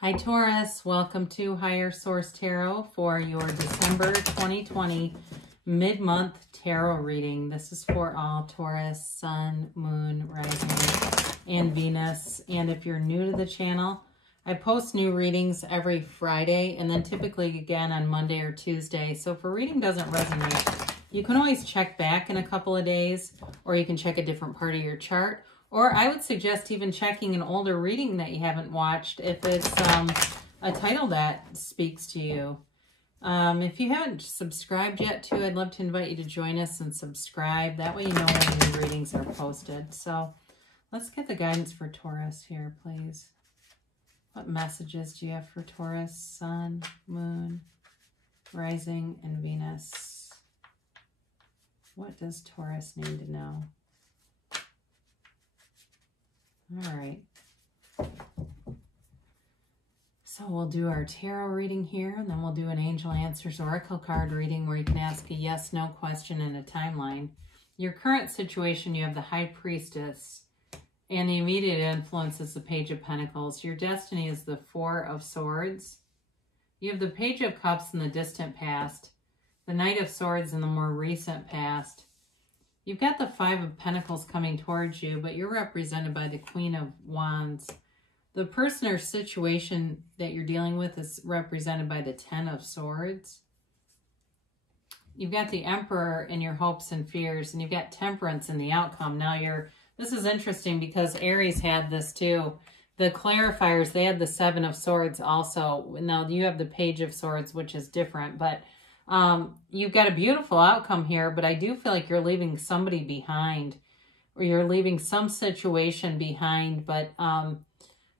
Hi Taurus, welcome to Higher Source Tarot for your December 2020 mid-month tarot reading. This is for all Taurus, Sun, Moon, Rising, and Venus. And if you're new to the channel, I post new readings every Friday and then typically again on Monday or Tuesday. So if a reading doesn't resonate, you can always check back in a couple of days, or you can check a different part of your chart. Or I would suggest even checking an older reading that you haven't watched if it's a title that speaks to you. If you haven't subscribed yet too, I'd love to invite you to join us and subscribe. That way you know when new readings are posted. So let's get the guidance for Taurus here, please. What messages do you have for Taurus, Sun, Moon, Rising, and Venus? What does Taurus need to know? All right. So we'll do our tarot reading here, and then we'll do an Angel Answers Oracle card reading where you can ask a yes, no question and a timeline. Your current situation, you have the High Priestess, and the immediate influence is the Page of Pentacles. Your destiny is the Four of Swords. You have the Page of Cups in the distant past, the Knight of Swords in the more recent past. You've got the Five of Pentacles coming towards you, but you're represented by the Queen of Wands. The person or situation that you're dealing with is represented by the Ten of Swords. You've got the Emperor in your hopes and fears, and you've got Temperance in the outcome. Now this is interesting because Aries had this too. The clarifiers, they had the Seven of Swords also. Now you have the Page of Swords, which is different, but you've got a beautiful outcome here, but I do feel like you're leaving somebody behind, or you're leaving some situation behind, but,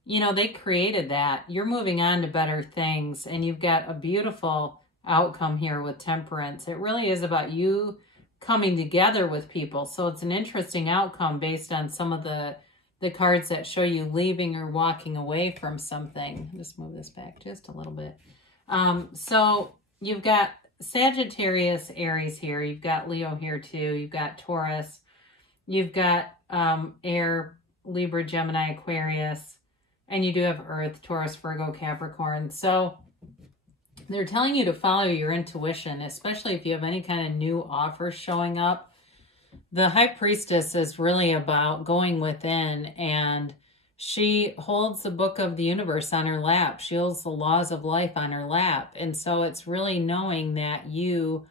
you know, they created that. You're moving on to better things, and you've got a beautiful outcome here with Temperance. It really is about you coming together with people, so it's an interesting outcome based on some of the cards that show you leaving or walking away from something. Just move this back just a little bit. So you've got Sagittarius, Aries here. You've got Leo here too. You've got Taurus. You've got Air, Libra, Gemini, Aquarius. And you do have Earth, Taurus, Virgo, Capricorn. So they're telling you to follow your intuition, especially if you have any kind of new offers showing up. The High Priestess is really about going within, and she holds the book of the universe on her lap. She holds the laws of life on her lap. And so it's really knowing that you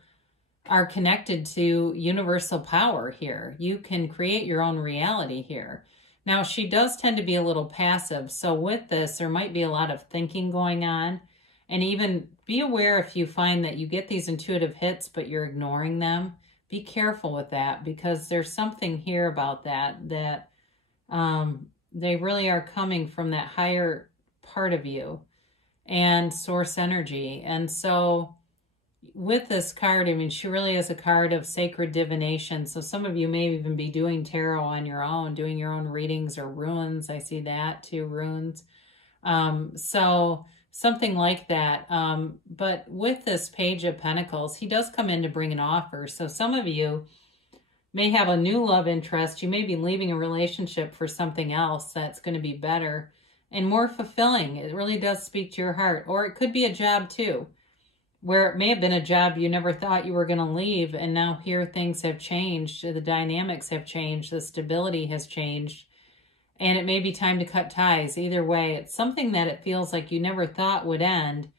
are connected to universal power here. You can create your own reality here. Now, she does tend to be a little passive. So with this, there might be a lot of thinking going on. And even be aware if you find that you get these intuitive hits, but you're ignoring them. Be careful with that, because there's something here about that they really are coming from that higher part of you and source energy. And so with this card, I mean, she really is a card of sacred divination. So some of you may even be doing tarot on your own, doing your own readings or runes. I see that too, runes. So something like that. But with this Page of Pentacles, he does come in to bring an offer. So some of you may have a new love interest. You may be leaving a relationship for something else that's going to be better and more fulfilling. It really does speak to your heart. Or it could be a job too, where it may have been a job you never thought you were going to leave, and now here things have changed. The dynamics have changed. The stability has changed. And it may be time to cut ties. Either way, it's something that it feels like you never thought would end.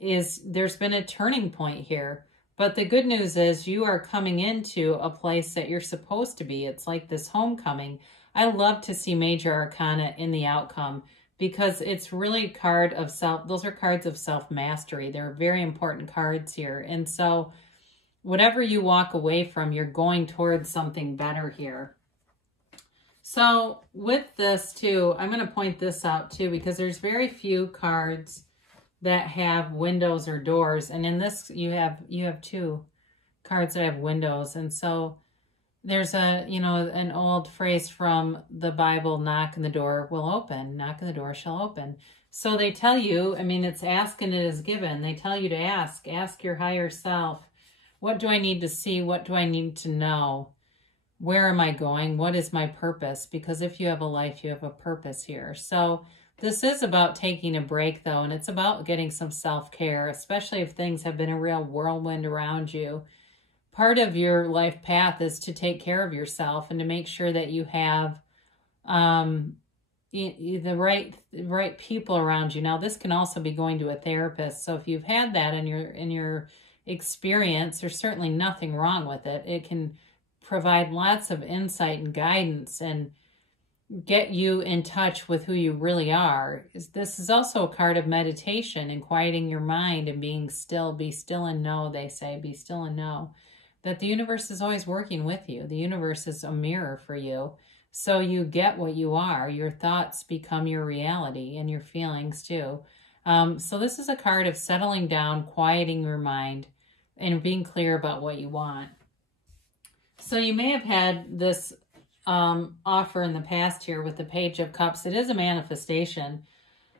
There's been a turning point here. But the good news is you are coming into a place that you're supposed to be. It's like this homecoming. I love to see major arcana in the outcome, because it's really a card of those are cards of self-mastery. They're very important cards here. And so whatever you walk away from, you're going towards something better here. So with this too, I'm going to point this out too, because there's very few cards that have windows or doors, and in this you have two cards that have windows. And so there's an old phrase from the Bible, knock and the door will open, knock and the door shall open. So they tell you, I mean, it's ask and it is given. They tell you to ask your higher self, what do I need to see? What do I need to know? Where am I going? What is my purpose? Because if you have a life, you have a purpose here. So This is about taking a break, though, and it's about getting some self-care, especially if things have been a real whirlwind around you. Part of your life path is to take care of yourself and to make sure that you have the right people around you. Now, this can also be going to a therapist. So if you've had that in your experience, there's certainly nothing wrong with it. It can provide lots of insight and guidance and get you in touch with who you really are. This is also a card of meditation and quieting your mind and being still. Be still and know, they say. Be still and know that the universe is always working with you. The universe is a mirror for you. So you get what you are. Your thoughts become your reality, and your feelings too. So this is a card of settling down, quieting your mind, and being clear about what you want. So you may have had this offer in the past here with the Page of Cups. It is a manifestation.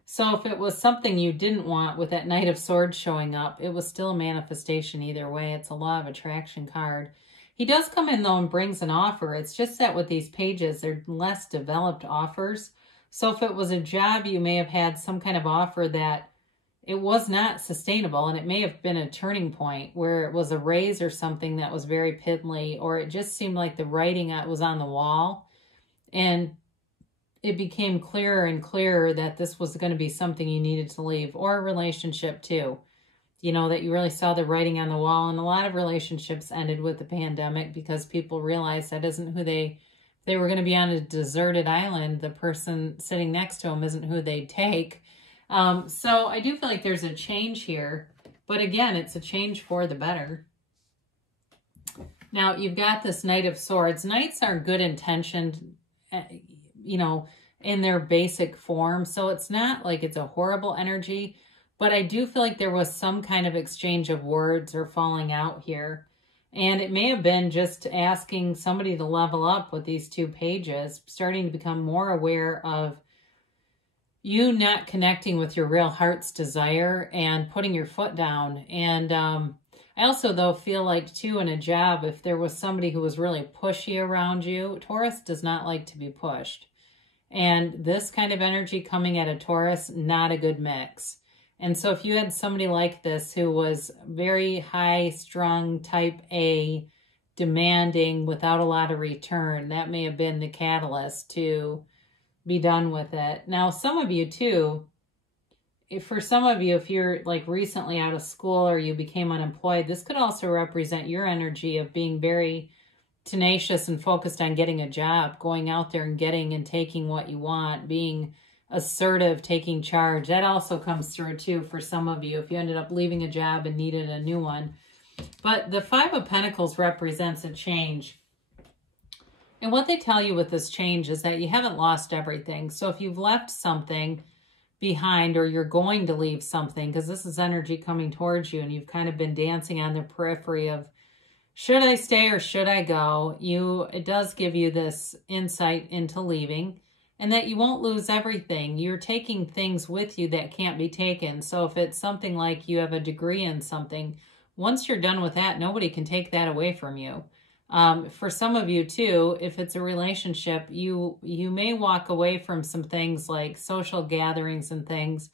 So if it was something you didn't want with that Knight of Swords showing up, it was still a manifestation either way. It's a law of attraction card. He does come in, though, and brings an offer. It's just that with these pages, they're less developed offers. So if it was a job, you may have had some kind of offer that it was not sustainable, and it may have been a turning point where it was a raise or something that was very piddly, or it just seemed like the writing was on the wall, and it became clearer and clearer that this was going to be something you needed to leave, or a relationship too. You know, that you really saw the writing on the wall, and a lot of relationships ended with the pandemic because people realized that isn't who they were going to be on a deserted island. The person sitting next to them isn't who they'd take. So I do feel like there's a change here, but again, it's a change for the better. Now, you've got this Knight of Swords. Knights are good intentioned, you know, in their basic form. So it's not like it's a horrible energy, but I do feel like there was some kind of exchange of words or falling out here. And it may have been just asking somebody to level up with these two pages, starting to become more aware of you not connecting with your real heart's desire and putting your foot down. And I also, though, feel like, too, in a job, if there was somebody who was really pushy around you, Taurus does not like to be pushed. And this kind of energy coming at a Taurus, not a good mix. And so if you had somebody like this who was very high-strung, type A, demanding without a lot of return, that may have been the catalyst to be done with it. Now, some of you too, for some of you, if you're like recently out of school or you became unemployed, this could also represent your energy of being very tenacious and focused on getting a job, going out there and getting and taking what you want, being assertive, taking charge. That also comes through too for some of you if you ended up leaving a job and needed a new one. But the Five of Pentacles represents a change. And what they tell you with this change is that you haven't lost everything. So if you've left something behind, or you're going to leave something, because this is energy coming towards you and you've kind of been dancing on the periphery of, should I stay or should I go? It does give you this insight into leaving, and that you won't lose everything. You're taking things with you that can't be taken. So if it's something like you have a degree in something, once you're done with that, nobody can take that away from you. For some of you too, if it's a relationship, you may walk away from some things like social gatherings and things,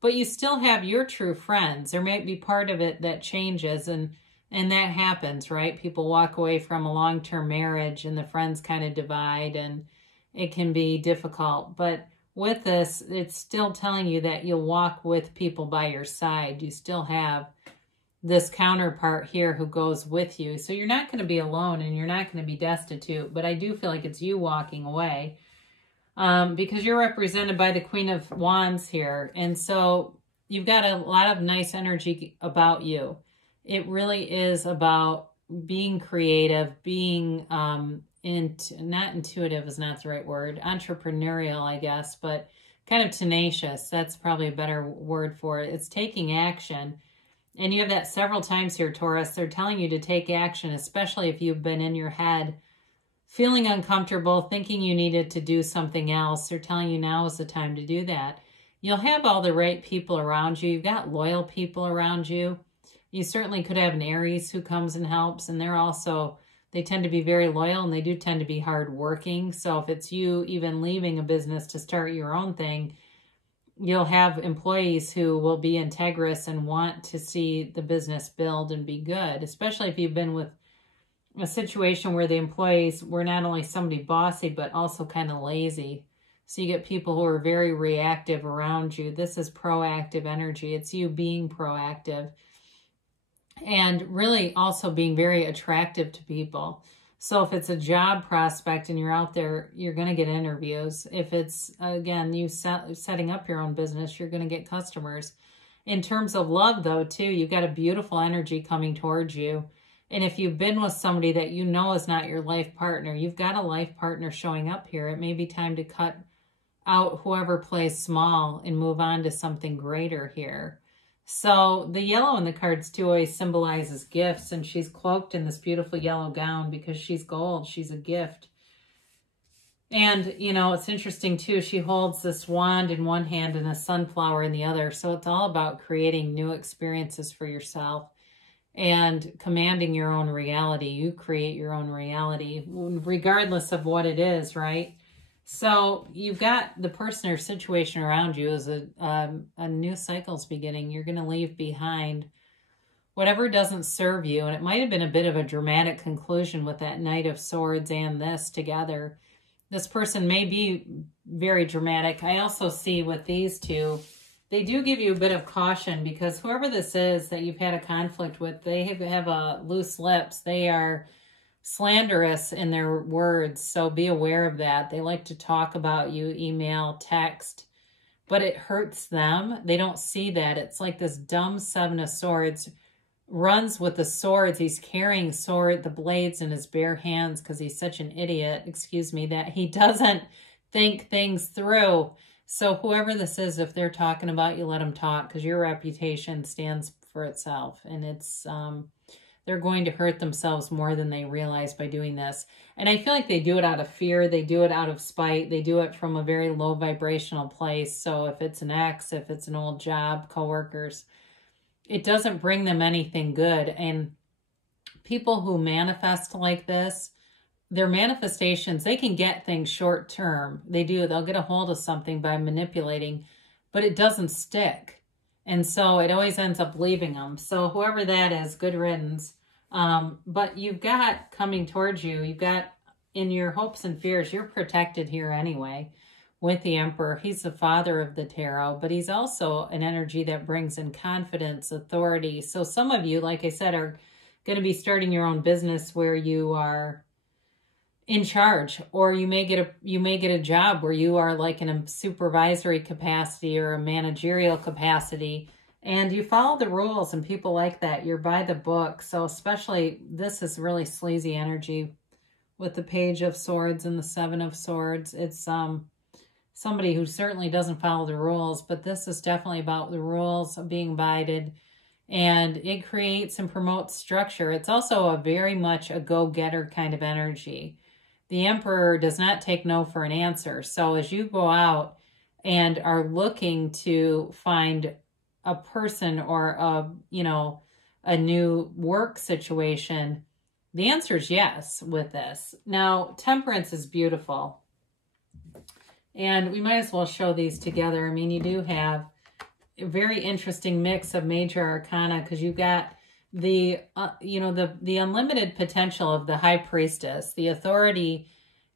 but you still have your true friends. There might be part of it that changes, and that happens, right? People walk away from a long-term marriage and the friends kind of divide, and it can be difficult. But with this, it's still telling you that you'll walk with people by your side. You still have this counterpart here who goes with you. So you're not going to be alone, and you're not going to be destitute. But I do feel like it's you walking away because you're represented by the Queen of Wands here. And so you've got a lot of nice energy about you. It really is about being creative, being not intuitive is not the right word, entrepreneurial, I guess, but kind of tenacious. That's probably a better word for it. It's taking action. And you have that several times here, Taurus. They're telling you to take action, especially if you've been in your head feeling uncomfortable, thinking you needed to do something else. They're telling you now is the time to do that. You'll have all the right people around you. You've got loyal people around you. You certainly could have an Aries who comes and helps, and they tend to be very loyal, and they do tend to be hardworking. So if it's you even leaving a business to start your own thing, you'll have employees who will be integrous and want to see the business build and be good, especially if you've been with a situation where the employees were not only somebody bossy, but also kind of lazy. So you get people who are very reactive around you. This is proactive energy. It's you being proactive and really also being very attractive to people. So if it's a job prospect and you're out there, you're going to get interviews. If it's, again, you setting up your own business, you're going to get customers. In terms of love, though, too, you've got a beautiful energy coming towards you. And if you've been with somebody that you know is not your life partner, you've got a life partner showing up here. It may be time to cut out whoever plays small and move on to something greater here. So the yellow in the cards too always symbolizes gifts, and she's cloaked in this beautiful yellow gown because she's gold. She's a gift. And, you know, it's interesting too, she holds this wand in one hand and a sunflower in the other. So it's all about creating new experiences for yourself and commanding your own reality. You create your own reality regardless of what it is, right? So you've got the person or situation around you as a new cycle's beginning. You're going to leave behind whatever doesn't serve you. And it might have been a bit of a dramatic conclusion with that Knight of Swords and this together. This person may be very dramatic. I also see with these two, they do give you a bit of caution because whoever this is that you've had a conflict with, they have loose lips. They are slanderous in their words, so be aware of that. They like to talk about you, email, text, but it hurts them. They don't see that. It's like this dumb Seven of Swords runs with the swords. He's carrying the blades in his bare hands because he's such an idiot, excuse me, that he doesn't think things through. So whoever this is, if they're talking about you, let them talk because your reputation stands for itself, and it's they're going to hurt themselves more than they realize by doing this. And I feel like they do it out of fear. They do it out of spite. They do it from a very low vibrational place. So if it's an ex, if it's an old job, coworkers, it doesn't bring them anything good. And people who manifest like this, their manifestations, they can get things short term. They do. They'll get a hold of something by manipulating, but it doesn't stick. And so it always ends up leaving them. So whoever that is, good riddance. But you've got coming towards you, you've got in your hopes and fears, you're protected here anyway with the Emperor. He's the father of the tarot, but he's also an energy that brings in confidence, authority. So some of you, like I said, are going to be starting your own business where you are in charge, or you may get a job where you are like in a supervisory capacity or a managerial capacity, and you follow the rules, and people like that. You're by the book. So especially this is really sleazy energy with the Page of Swords and the Seven of Swords. It's somebody who certainly doesn't follow the rules, but this is definitely about the rules of being abided, and it creates and promotes structure. It's also a very much a go-getter kind of energy. The Emperor does not take no for an answer. So as you go out and are looking to find a person or a new work situation, the answer is yes with this. Now, Temperance is beautiful. And we might as well show these together. I mean, you do have a very interesting mix of major arcana because you've got the unlimited potential of the High Priestess, the authority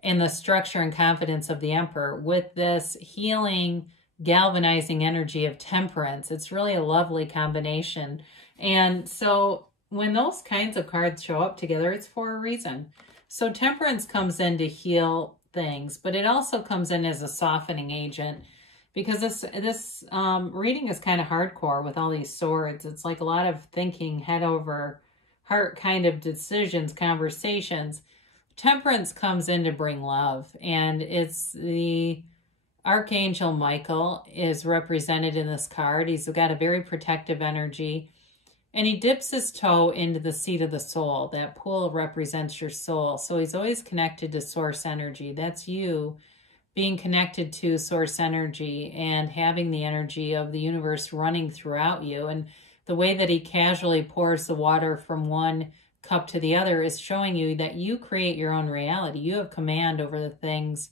and the structure and confidence of the Emperor with this healing, galvanizing energy of Temperance. It's really a lovely combination. And so when those kinds of cards show up together, it's for a reason. So Temperance comes in to heal things, but it also comes in as a softening agent. Because this reading is kind of hardcore with all these swords. It's like a lot of thinking, head over heart kind of decisions, conversations. Temperance comes in to bring love. And it's the Archangel Michael is represented in this card. He's got a very protective energy. And he dips his toe into the seat of the soul. That pool represents your soul. So he's always connected to source energy. That's you. Being connected to source energy and having the energy of the universe running throughout you. And the way that he casually pours the water from one cup to the other is showing you that you create your own reality. You have command over the things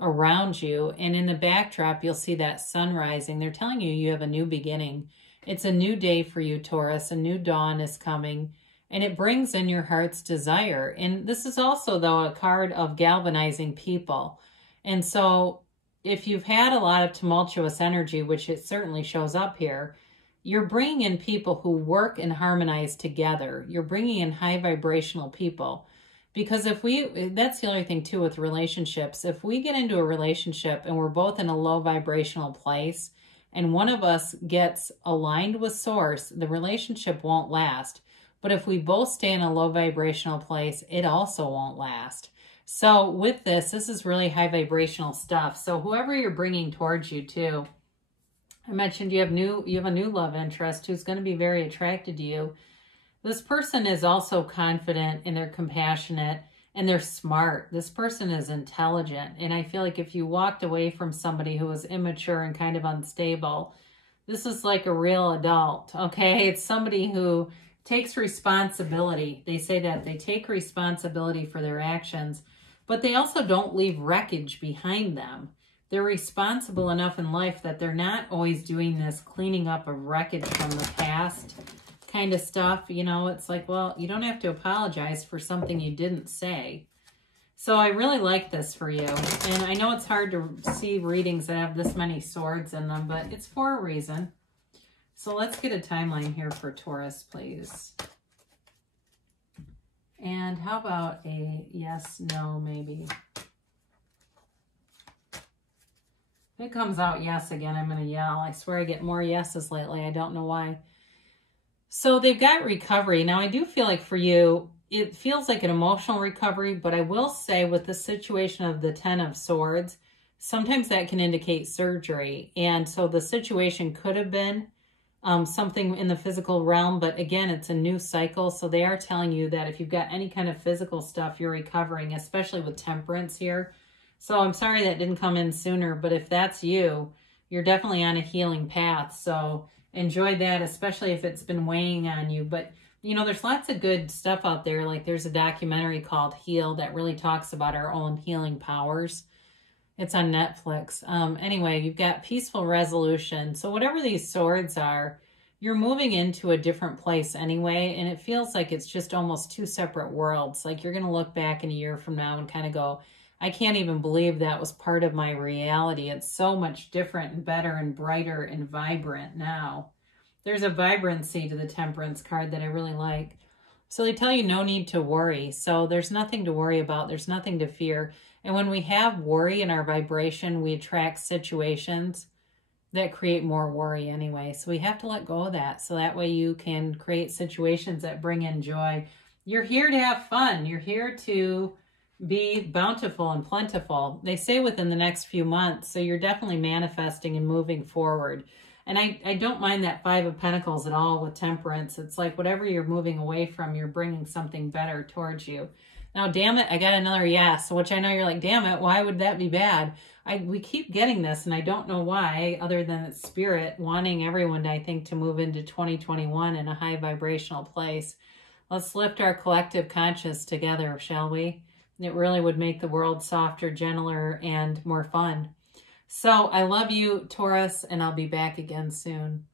around you. And in the backdrop, you'll see that sun rising. They're telling you you have a new beginning. It's a new day for you, Taurus. A new dawn is coming, and it brings in your heart's desire. And this is also, though, a card of galvanizing people. And so if you've had a lot of tumultuous energy, which it certainly shows up here, you're bringing in people who work and harmonize together. You're bringing in high vibrational people. Because that's the other thing too with relationships. If we get into a relationship and we're both in a low vibrational place and one of us gets aligned with source, the relationship won't last. But if we both stay in a low vibrational place, it also won't last. So with this is really high vibrational stuff. So whoever you're bringing towards you too, I mentioned you have a new love interest who's going to be very attracted to you. This person is also confident and they're compassionate and they're smart. This person is intelligent. And I feel like if you walked away from somebody who was immature and kind of unstable, this is like a real adult, okay? It's somebody who takes responsibility. They say that they take responsibility for their actions, but they also don't leave wreckage behind them. They're responsible enough in life that they're not always doing this cleaning up of wreckage from the past kind of stuff. You know, it's like, well, you don't have to apologize for something you didn't say. So I really like this for you. And I know it's hard to see readings that have this many swords in them, but it's for a reason. So let's get a timeline here for Taurus, please. And how about a yes, no, maybe? If it comes out yes again, I'm going to yell. I swear I get more yeses lately. I don't know why. So they've got recovery. Now, I do feel like for you, it feels like an emotional recovery, but I will say with the situation of the Ten of Swords, sometimes that can indicate surgery. And so the situation could have been something in the physical realm, but again, it's a new cycle. So they are telling you that if you've got any kind of physical stuff, you're recovering, especially with Temperance here. So I'm sorry that didn't come in sooner, but if that's you, you're definitely on a healing path. So enjoy that, especially if it's been weighing on you. But, you know, there's lots of good stuff out there. Like there's a documentary called Heal that really talks about our own healing powers. It's on Netflix. Anyway, you've got peaceful resolution. So whatever these swords are, you're moving into a different place anyway. And it feels like it's just almost two separate worlds. Like you're going to look back in a year from now and kind of go, I can't even believe that was part of my reality. It's so much different and better and brighter and vibrant now. There's a vibrancy to the Temperance card that I really like. So they tell you no need to worry. So there's nothing to worry about. There's nothing to fear. And when we have worry in our vibration, we attract situations that create more worry anyway. So we have to let go of that. So that way you can create situations that bring in joy. You're here to have fun. You're here to be bountiful and plentiful. They say within the next few months. So you're definitely manifesting and moving forward. And I don't mind that Five of Pentacles at all with Temperance. It's like whatever you're moving away from, you're bringing something better towards you. Now, damn it, I got another yes, which I know you're like, damn it, why would that be bad? We keep getting this, and I don't know why, other than it's Spirit wanting everyone, I think, to move into 2021 in a high vibrational place. Let's lift our collective conscious together, shall we? It really would make the world softer, gentler, and more fun. So I love you, Taurus, and I'll be back again soon.